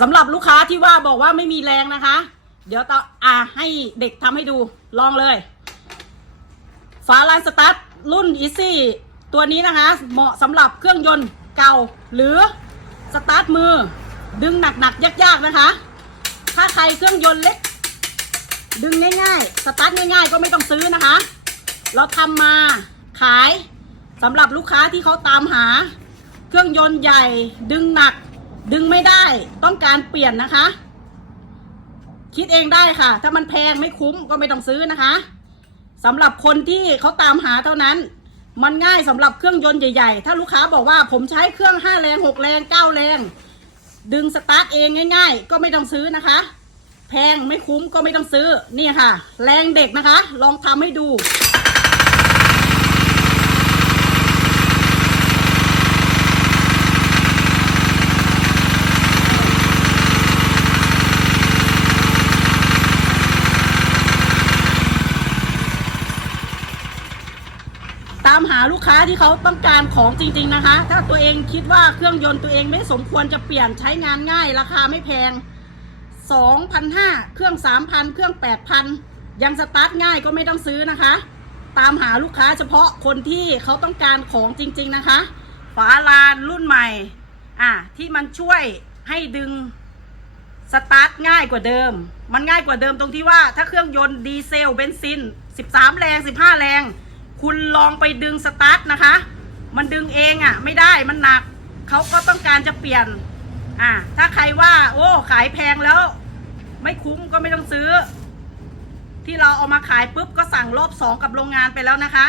สำหรับลูกค้าที่ว่าบอกว่าไม่มีแรงนะคะ เดี๋ยวต่ออ่าให้เด็กทำให้ดูลองเลยฝาลานสตาร์ทรุ่น Easy ตัวนี้นะคะ เหมาะสำหรับเครื่องยนต์เก่าหรือสตาร์ทมือ ดึงหนักๆยากๆนะคะ ถ้าใครเครื่องยนต์เล็ก ดึงง่ายๆ สตาร์ทง่ายๆ ก็ไม่ต้องซื้อนะคะ เราทำมาขายสำหรับลูกค้าที่เขาตามหา เครื่องยนต์ใหญ่ดึงหนัก ดึงไม่ได้ต้องการเปลี่ยนนะคะ คิดเองได้ค่ะ ถ้ามันแพงไม่คุ้มก็ไม่ต้องซื้อนะคะสำหรับคนที่เขาตามหาเท่านั้น มันง่ายสำหรับเครื่องยนต์ใหญ่ๆ ถ้าลูกค้าบอกว่าผมใช้เครื่อง5แรง6แรง9แรง ดึงสตาร์ทเองง่าย ๆ ก็ไม่ต้องซื้อนะคะ แพงไม่คุ้มก็ไม่ต้องซื้อนี่ค่ะ แรงเด็กนะคะ ลองทำให้ดู ตามหาลูกค้าที่เขาต้องการของจริง ๆนะคะ ถ้าตัวเองคิดว่าเครื่องยนต์ตัวเองไม่สมควรจะเปลี่ยนใช้งานง่าย ราคาไม่แพง 2,500 เครื่อง 3,000 เครื่อง 8,000 ยังสตาร์ทง่ายก็ไม่ต้องซื้อนะคะ ตามหาลูกค้าเฉพาะคนที่เขาต้องการของจริง ๆนะคะ ฝาลานรุ่นใหม่อะที่มันช่วยให้ดึงสตาร์ทง่ายกว่าเดิม มันง่ายกว่าเดิมตรงที่ว่าถ้าเครื่องยนต์ดีเซลเบนซิน 13 แรง 15 แรง คุณลองไปดึงสตาร์ทนะคะ มันดึงเองอะ่ะ ไม่ได้มันหนัก เขาก็ต้องการจะเปลี่ยน อ่า ถ้าใครว่า โอ้ ขายแพงแล้ว ไม่คุ้มก็ไม่ต้องซื้อ ที่เราเอามาขายปุ๊บก็สั่งรอบสองกับโรงงานไปแล้วนะคะ